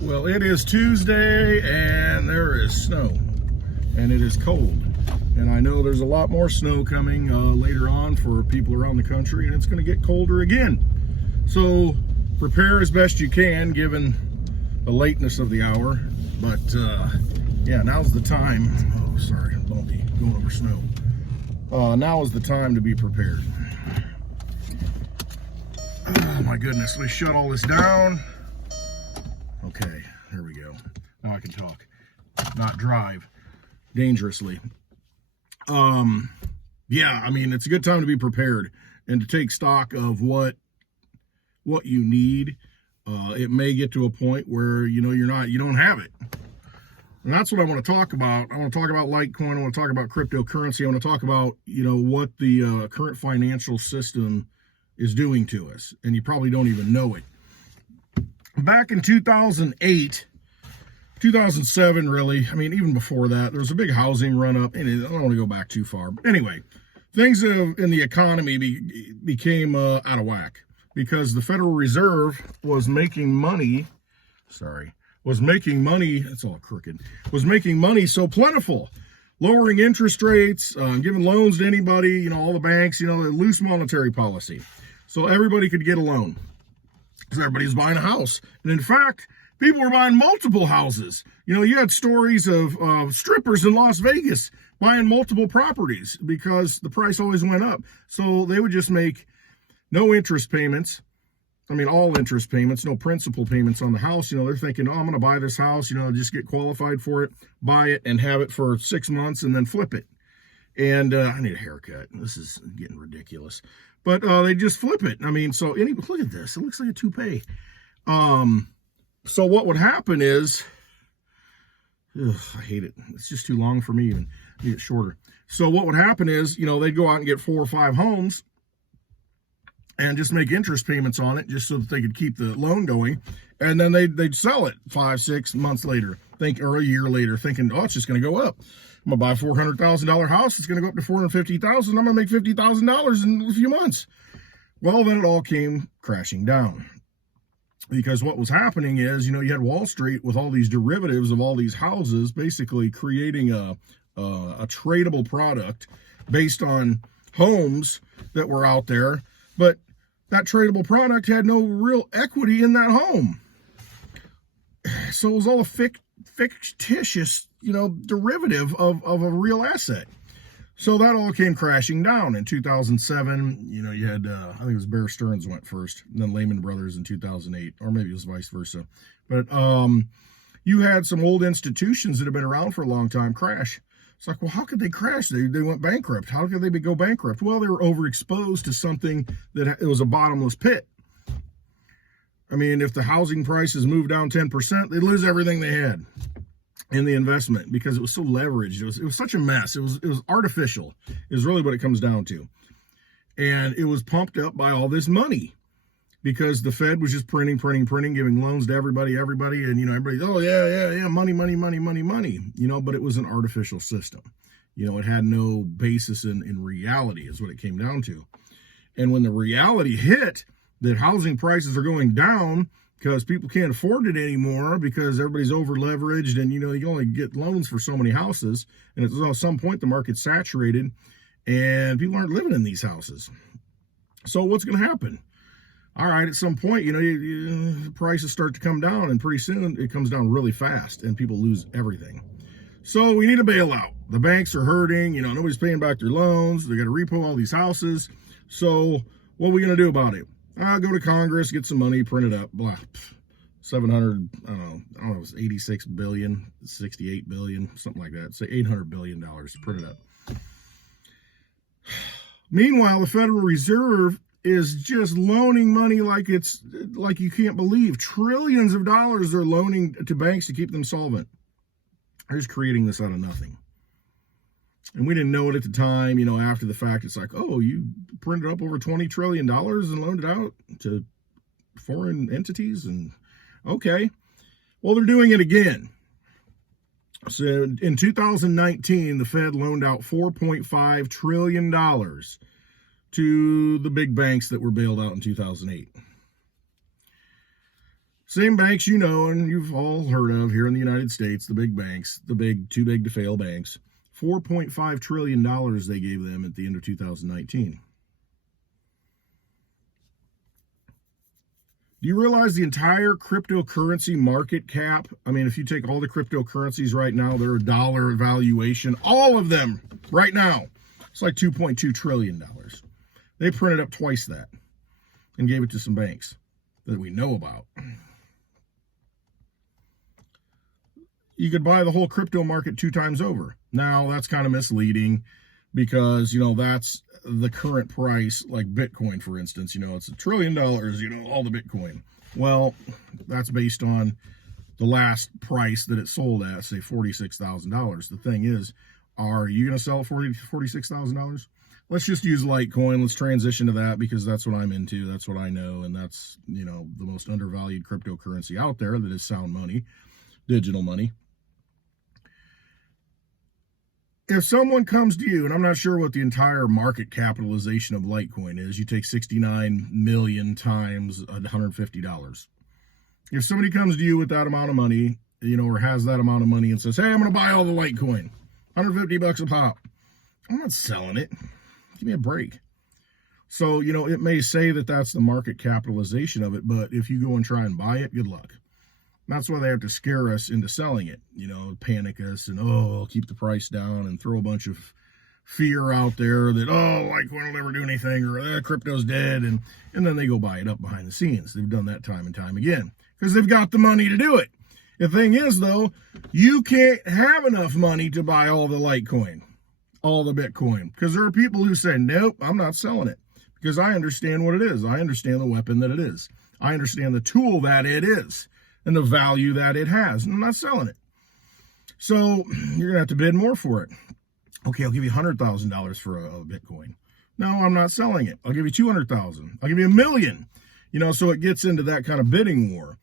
Well, it is Tuesday and there is snow and it is cold. And I know there's a lot more snow coming later on for people around the country, and it's going to get colder again. So prepare as best you can given the lateness of the hour. But yeah, now's the time. Oh, sorry, bumpy, going over snow. Now is the time to be prepared. Oh my goodness, let's shut all this down. Okay, there we go. Now I can talk, not drive dangerously. Yeah, I mean, it's a good time to be prepared and to take stock of what you need. It may get to a point where, you don't have it. And that's what I want to talk about. I want to talk about Litecoin. I want to talk about cryptocurrency. I want to talk about, what the current financial system is doing to us. And you probably don't even know it. Back in 2008, 2007, really, I mean, even before that, there was a big housing run up, and I don't want to go back too far. But anyway, things in the economy became out of whack because the Federal Reserve was making money, was making money so plentiful, lowering interest rates, giving loans to anybody, all the banks, the loose monetary policy. So everybody could get a loan because everybody was buying a house. And in fact, people were buying multiple houses. You had stories of strippers in Las Vegas buying multiple properties because the price always went up. So they would just make no interest payments. I mean, all interest payments, no principal payments on the house. They're thinking, oh, I'm going to buy this house, just get qualified for it, buy it, and have it for 6 months and then flip it. And I need a haircut. This is getting ridiculous. But they just flip it. I mean, so look at this. It looks like a toupee. So what would happen is, I hate it. It's just too long for me even. I need it shorter. So what would happen is, they'd go out and get 4 or 5 homes and just make interest payments on it just so that they could keep the loan going. And then they'd sell it 5, 6 months later, or a year later, thinking, oh, it's just going to go up. I'm going to buy a $400,000 house. It's going to go up to $450,000. I'm going to make $50,000 in a few months. Well, then it all came crashing down. Because what was happening is, you had Wall Street with all these derivatives of all these houses, basically creating a tradable product based on homes that were out there. But that tradable product had no real equity in that home. So it was all a fictitious, derivative of a real asset. So that all came crashing down in 2007. You had, I think it was Bear Stearns went first, and then Lehman Brothers in 2008, or maybe it was vice versa. But you had some old institutions that have been around for a long time crash. It's like, well, how could they crash? They went bankrupt. How could they go bankrupt? Well, they were overexposed to something that it was a bottomless pit. I mean, if the housing prices moved down 10%, they'd lose everything they had in the investment because it was so leveraged. It was such a mess. It was artificial is really what it comes down to. And it was pumped up by all this money because the Fed was just printing, giving loans to everybody. And, everybody, oh, yeah, money. But it was an artificial system. It had no basis in reality is what it came down to. And when the reality hit that housing prices are going down, because people can't afford it anymore because everybody's over leveraged and, you only get loans for so many houses. And at some point, the market's saturated and people aren't living in these houses. So what's going to happen? All right, at some point, the prices start to come down, and pretty soon it comes down really fast and people lose everything. So we need a bailout. The banks are hurting. Nobody's paying back their loans. They got to repo all these houses. So what are we going to do about it? I'll go to Congress, get some money, print it up, blah, 700, I don't know, it was 86 billion, 68 billion, something like that. Say $800 billion, print it up. Meanwhile, the Federal Reserve is just loaning money like you can't believe. Trillions of dollars they're loaning to banks to keep them solvent. They're just creating this out of nothing. And we didn't know it at the time, after the fact. It's like, oh, you printed up over $20 trillion and loaned it out to foreign entities? And okay, well, they're doing it again. So in 2019, the Fed loaned out $4.5 trillion to the big banks that were bailed out in 2008. Same banks you know and you've all heard of here in the United States, the big banks, the big, too big to fail banks. $4.5 trillion they gave them at the end of 2019. Do you realize the entire cryptocurrency market cap? I mean, if you take all the cryptocurrencies right now, they're a dollar valuation, all of them right now. It's like $2.2 trillion. They printed up twice that and gave it to some banks that we know about. You could buy the whole crypto market 2 times over. Now, that's kind of misleading because, you know, that's the current price, like Bitcoin, for instance. You know, it's $1 trillion, you know, all the Bitcoin. Well, that's based on the last price that it sold at, say $46,000. The thing is, are you going to sell it for $46,000? Let's just use Litecoin. Let's transition to that because that's what I'm into. That's what I know. And that's, you know, the most undervalued cryptocurrency out there that is sound money, digital money. If someone comes to you, and I'm not sure what the entire market capitalization of Litecoin is, you take 69 million times $150. If somebody comes to you with that amount of money, you know, or has that amount of money and says, hey, I'm going to buy all the Litecoin, $150 a pop, I'm not selling it. Give me a break. So, you know, it may say that that's the market capitalization of it, but if you go and try and buy it, good luck. That's why they have to scare us into selling it, you know, panic us and, oh, keep the price down and throw a bunch of fear out there that, oh, Litecoin will never do anything or crypto's dead. And then they go buy it up behind the scenes. They've done that time and time again because they've got the money to do it. The thing is, though, you can't have enough money to buy all the Litecoin, all the Bitcoin, because there are people who say, nope, I'm not selling it because I understand what it is. I understand the weapon that it is. I understand the tool that it is. And the value that it has. And I'm not selling it. So you're going to have to bid more for it. Okay, I'll give you $100,000 for a Bitcoin. No, I'm not selling it. I'll give you $200,000. I'll give you $1 million. You know, so it gets into that kind of bidding war.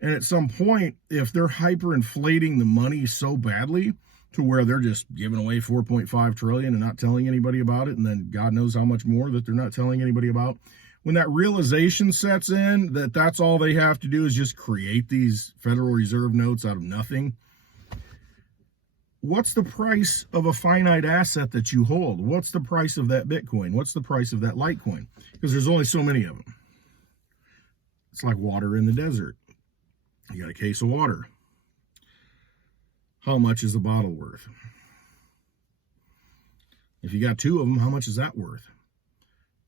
And at some point, if they're hyperinflating the money so badly to where they're just giving away 4.5 trillion and not telling anybody about it, and then God knows how much more that they're not telling anybody about, when that realization sets in that that's all they have to do is just create these Federal Reserve notes out of nothing, what's the price of a finite asset that you hold? What's the price of that Bitcoin? What's the price of that Litecoin? Because there's only so many of them. It's like water in the desert. You got a case of water. How much is the bottle worth? If you got 2 of them, how much is that worth?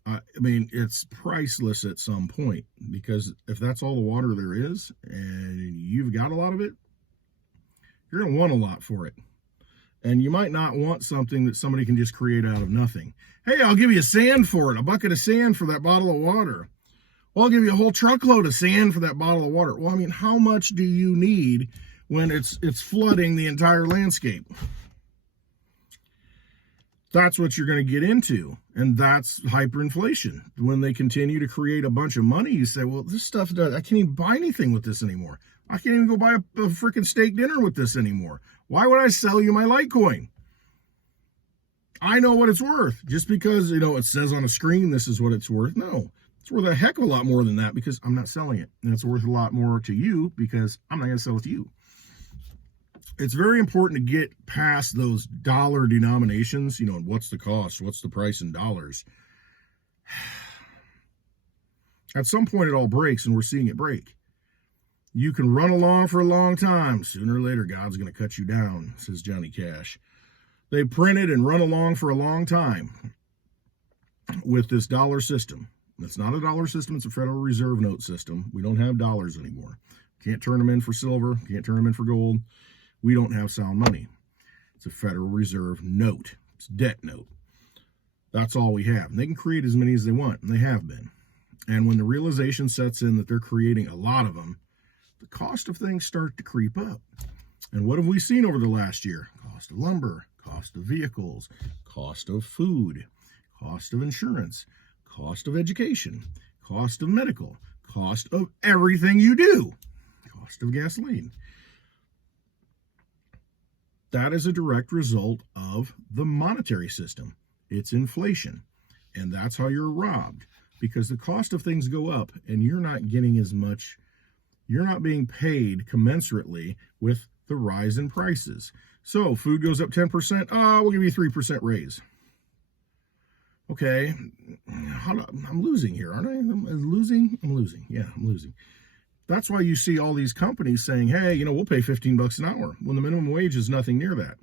I mean, it's priceless at some point because if that's all the water there is and you've got a lot of it, you're going to want a lot for it. And you might not want something that somebody can just create out of nothing. Hey, I'll give you sand for it, a bucket of sand for that bottle of water. Well, I'll give you a whole truckload of sand for that bottle of water. Well, I mean, how much do you need when it's flooding the entire landscape? That's what you're going to get into, and that's hyperinflation. When they continue to create a bunch of money, you say, well, this stuff, I can't even buy anything with this anymore. I can't even go buy a freaking steak dinner with this anymore. Why would I sell you my Litecoin? I know what it's worth. Just because, you know, it says on a screen this is what it's worth. No, it's worth a heck of a lot more than that because I'm not selling it. And it's worth a lot more to you because I'm not going to sell it to you. It's very important to get past those dollar denominations, you know, and what's the cost, what's the price in dollars. At some point it all breaks, and we're seeing it break. You can run along for a long time. Sooner or later, God's going to cut you down, says Johnny Cash. They printed and run along for a long time with this dollar system. It's not a dollar system, it's a Federal Reserve note system. We don't have dollars anymore. Can't turn them in for silver, can't turn them in for gold. We don't have sound money. It's a Federal Reserve note. It's a debt note. That's all we have. And they can create as many as they want, and they have been. And when the realization sets in that they're creating a lot of them, the cost of things start to creep up. And what have we seen over the last year? Cost of lumber, cost of vehicles, cost of food, cost of insurance, cost of education, cost of medical, cost of everything you do, cost of gasoline. That is a direct result of the monetary system. It's inflation. And that's how you're robbed. Because the cost of things go up and you're not getting as much you're not being paid commensurately with the rise in prices. So food goes up 10%, we'll give you a 3% raise. Okay, I'm losing here, aren't I? I'm losing. Yeah, I'm losing. That's why you see all these companies saying, hey, we'll pay $15 an hour when the minimum wage is nothing near that,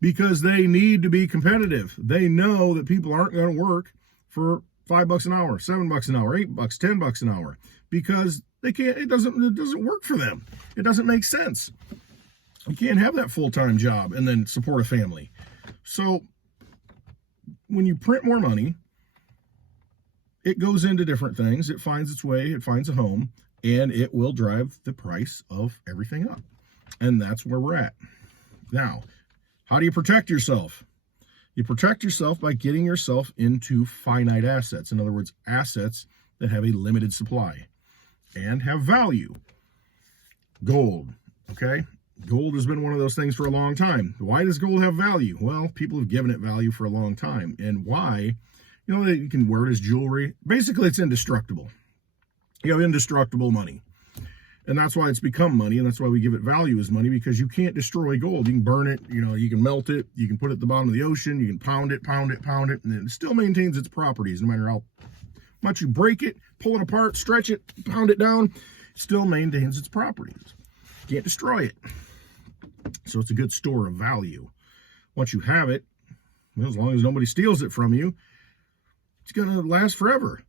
because they need to be competitive. They know that people aren't going to work for $5 an hour, $7 an hour, $8, $10 an hour, because they can't. It doesn't work for them. It doesn't make sense. You can't have that full-time job and then support a family. So when you print more money, it goes into different things. It finds its way. It finds a home. And it will drive the price of everything up. And that's where we're at. Now, how do you protect yourself? You protect yourself by getting yourself into finite assets. In other words, assets that have a limited supply and have value. Gold, okay? Gold has been one of those things for a long time. Why does gold have value? Well, people have given it value for a long time. And why? You can wear it as jewelry. Basically, it's indestructible. You have indestructible money. And that's why it's become money, and that's why we give it value as money, because you can't destroy gold. You can burn it, you can melt it, you can put it at the bottom of the ocean, you can pound it, and it still maintains its properties. No matter how much you break it, pull it apart, stretch it, pound it down, it still maintains its properties. You can't destroy it. So it's a good store of value. Once you have it, as long as nobody steals it from you, it's going to last forever.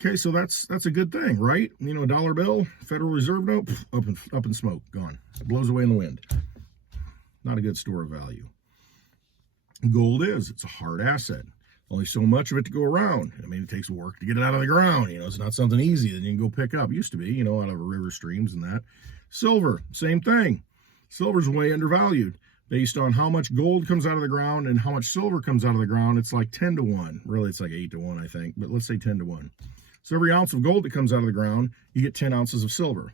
Okay, so that's a good thing, right? A dollar bill, Federal Reserve note, up in smoke, gone. It blows away in the wind. Not a good store of value. Gold it's a hard asset. Only so much of it to go around. It takes work to get it out of the ground. It's not something easy that you can go pick up. It used to be, out of river streams and that. Silver, same thing. Silver's way undervalued. Based on how much gold comes out of the ground and how much silver comes out of the ground, it's like 10 to 1. Really, it's like 8 to 1, I think, but let's say 10 to 1. So every ounce of gold that comes out of the ground, you get 10 ounces of silver.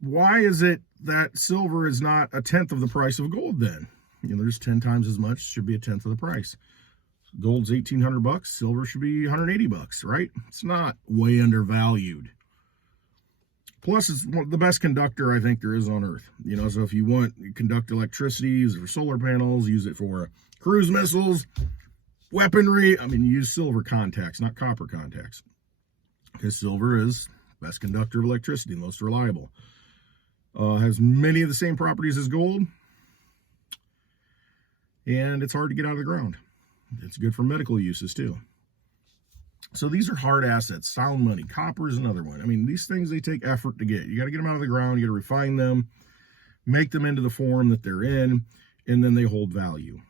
Why is it that silver is not a tenth of the price of gold then? There's 10 times as much, should be a tenth of the price. Gold's $1,800, silver should be $180, right? It's not, way undervalued. Plus, it's the best conductor I think there is on Earth. So if you conduct electricity, use it for solar panels, use it for cruise missiles, weaponry. You use silver contacts, not copper contacts, because silver is best conductor of electricity, most reliable. Has many of the same properties as gold, and it's hard to get out of the ground. It's good for medical uses too. So these are hard assets, sound money. Copper is another one. These things, they take effort to get. You got to get them out of the ground. You got to refine them, make them into the form that they're in, and then they hold value,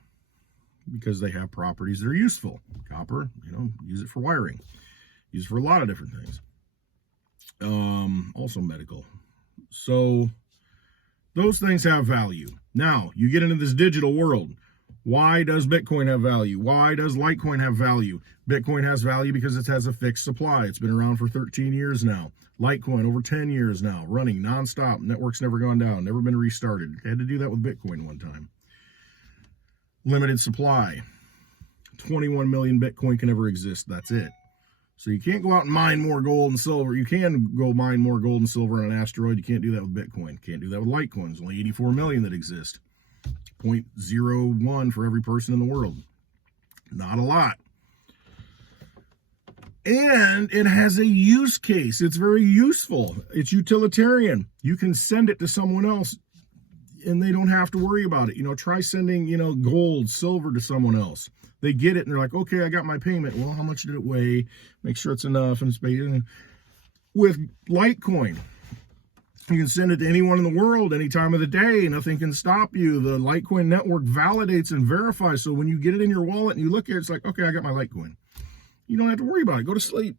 because they have properties that are useful. Copper, use it for wiring. Use it for a lot of different things. Also medical. So those things have value. Now, you get into this digital world. Why does Bitcoin have value? Why does Litecoin have value? Bitcoin has value because it has a fixed supply. It's been around for 13 years now. Litecoin, over 10 years now, running nonstop. Network's never gone down, never been restarted. I had to do that with Bitcoin one time. Limited supply. 21 million Bitcoin can ever exist. That's it. So you can't go out and mine more gold and silver. You can go mine more gold and silver on an asteroid. You can't do that with Bitcoin. Can't do that with Litecoin. There's only 84 million that exist. 0.01 for every person in the world. Not a lot. And it has a use case. It's very useful. It's utilitarian. You can send it to someone else and they don't have to worry about it. Try sending, gold, silver to someone else. They get it and they're like, okay, I got my payment. Well, how much did it weigh? Make sure it's enough. And with Litecoin, you can send it to anyone in the world, any time of the day. Nothing can stop you. The Litecoin network validates and verifies. So when you get it in your wallet and you look at it, it's like, okay, I got my Litecoin. You don't have to worry about it. Go to sleep.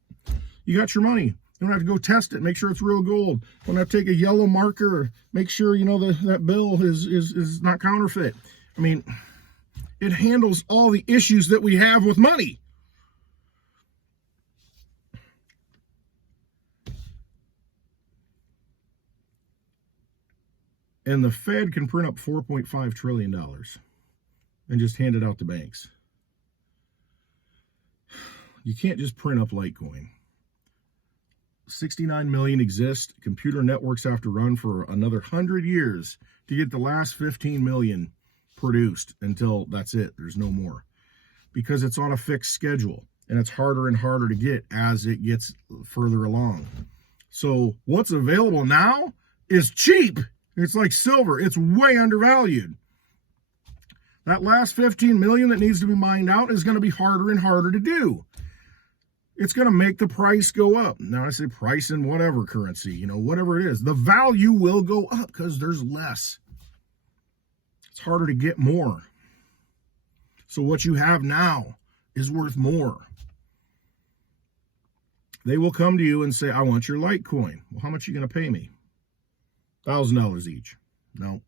You got your money. You don't have to go test it. Make sure it's real gold. Don't have to take a yellow marker. Make sure, that bill is not counterfeit. It handles all the issues that we have with money. And the Fed can print up $4.5 trillion and just hand it out to banks. You can't just print up Litecoin. 69 million exist. Computer networks have to run for another 100 years to get the last 15 million produced until that's it. There's no more, because it's on a fixed schedule and it's harder and harder to get as it gets further along. So what's available now is cheap. It's like silver. It's way undervalued. That last 15 million that needs to be mined out is going to be harder and harder to do. It's going to make the price go up. Now I say price in whatever currency, you know, whatever it is, the value will go up because there's less. It's harder to get more. So what you have now is worth more. They will come to you and say, I want your Litecoin. Well, how much are you going to pay me? $1,000 each. No.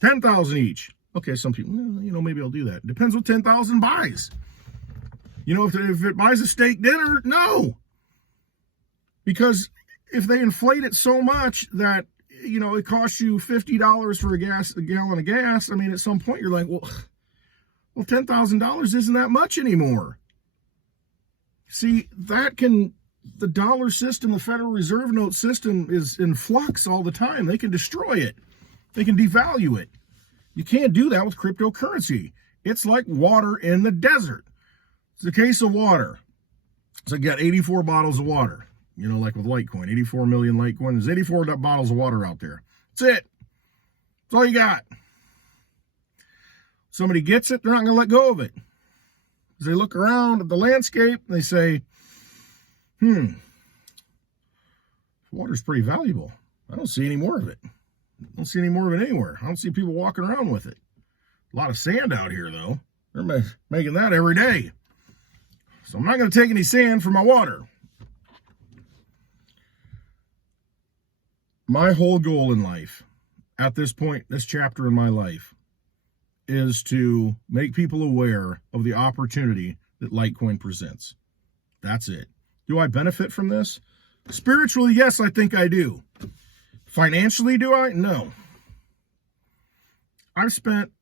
10,000 each. Okay, some people, you know, maybe I'll do that. Depends what 10,000 buys. You know, if it buys a steak dinner, no. Because if they inflate it so much that, you know, it costs you $50 for a gallon of gas, I mean, at some point you're like, well, $10,000 isn't that much anymore. See, the dollar system, the Federal Reserve note system is in flux all the time. They can destroy it. They can devalue it. You can't do that with cryptocurrency. It's like water in the desert. It's a case of water. So I got 84 bottles of water, you know, like with Litecoin, 84 million Litecoin. There's 84 bottles of water out there. That's it. That's all you got. Somebody gets it, they're not going to let go of it. As they look around at the landscape, they say, water's pretty valuable. I don't see any more of it. I don't see any more of it anywhere. I don't see people walking around with it. A lot of sand out here, though. They're making that every day. So I'm not going to take any sand for my water. My whole goal in life, at this point, this chapter in my life, is to make people aware of the opportunity that Litecoin presents. That's it. Do I benefit from this? Spiritually, yes, I think I do. Financially, do I? No. I've spent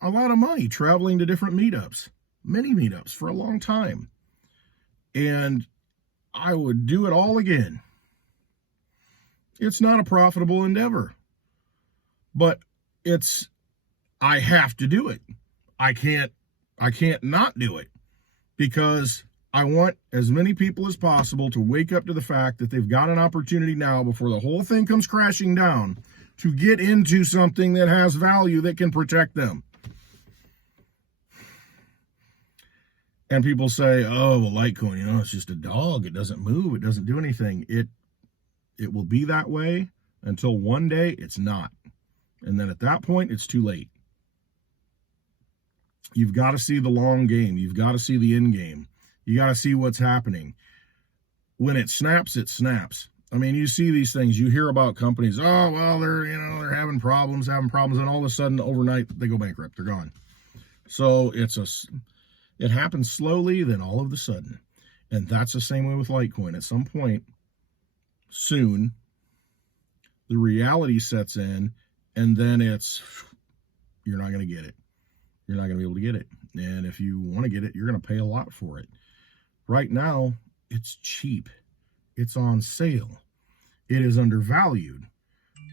a lot of money traveling to different meetups, many meetups for a long time. And I would do it all again. It's not a profitable endeavor, but I have to do it. I can't not do it, because I want as many people as possible to wake up to the fact that they've got an opportunity now, before the whole thing comes crashing down, to get into something that has value that can protect them. And people say, oh, well, Litecoin, you know, it's just a dog. It doesn't move. It doesn't do anything. It will be that way until one day it's not. And then at that point, it's too late. You've got to see the long game. You've got to see the end game. You got to see what's happening. When it snaps, it snaps. I mean, you see these things. You hear about companies, oh, well, they're having problems, and all of a sudden, overnight, they go bankrupt. They're gone. So it happens slowly, then all of a sudden. And that's the same way with Litecoin. At some point, soon, the reality sets in, and then you're not going to get it. You're not going to be able to get it. And if you want to get it, you're going to pay a lot for it. Right now, it's cheap. It's on sale. It is undervalued.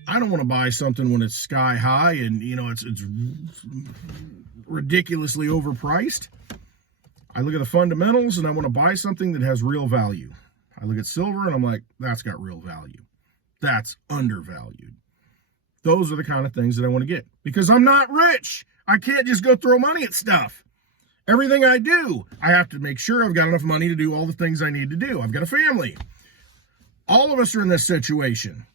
I don't want to buy something when it's sky high and, you know, it's ridiculously overpriced. I look at the fundamentals and I want to buy something that has real value. I look at silver and I'm like, that's got real value. That's undervalued. Those are the kind of things that I want to get, because I'm not rich. I can't just go throw money at stuff. Everything I do, I have to make sure I've got enough money to do all the things I need to do. I've got a family. All of us are in this situation.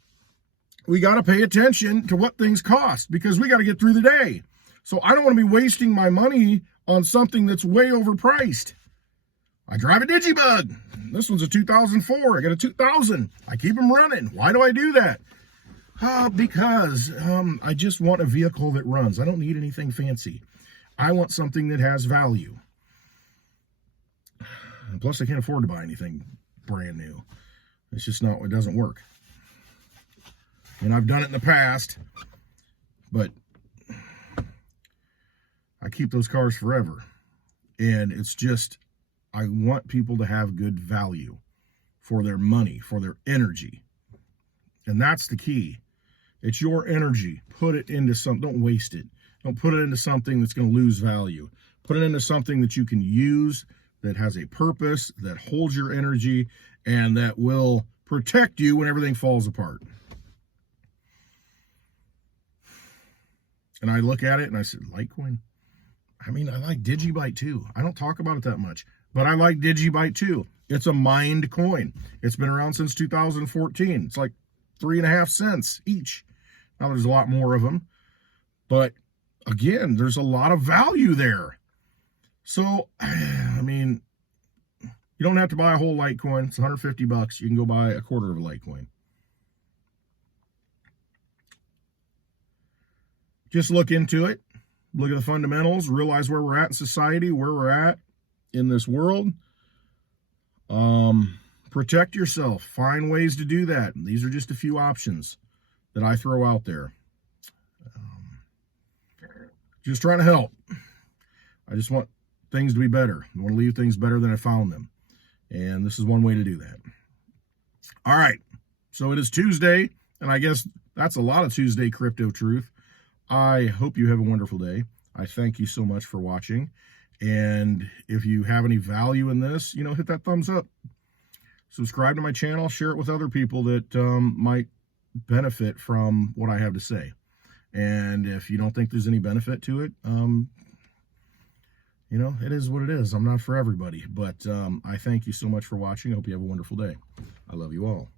We got to pay attention to what things cost, because we got to get through the day. So I don't want to be wasting my money on something that's way overpriced. I drive a Digibug. This one's a 2004. I got a 2000. I keep them running. Why do I do that? Because I just want a vehicle that runs. I don't need anything fancy. I want something that has value. And plus, I can't afford to buy anything brand new. It's just not, it doesn't work. And I've done it in the past, but I keep those cars forever. And it's just, I want people to have good value for their money, for their energy. And that's the key. It's your energy. Put it into something. Don't waste it. Don't put it into something that's going to lose value. Put it into something that you can use, that has a purpose, that holds your energy, and that will protect you when everything falls apart. And I look at it and I said, Litecoin? I mean, I like Digibyte too. I don't talk about it that much, but I like Digibyte too. It's a mined coin. It's been around since 2014. It's like 3.5 cents each. Now there's a lot more of them, but again, there's a lot of value there. So, I mean, you don't have to buy a whole Litecoin. It's 150 bucks. You can go buy a quarter of a Litecoin. Just look into it. Look at the fundamentals. Realize where we're at in society, where we're at in this world. Protect yourself. Find ways to do that. These are just a few options that I throw out there. Just trying to help. I just want things to be better. I want to leave things better than I found them. And this is one way to do that. All right. So it is Tuesday, and I guess that's a lot of Tuesday crypto truth. I hope you have a wonderful day. I thank you so much for watching. And if you have any value in this, hit that thumbs up. Subscribe to my channel. Share it with other people that might benefit from what I have to say. And if you don't think there's any benefit to it, it is what it is. I'm not for everybody. But I thank you so much for watching. I hope you have a wonderful day. I love you all.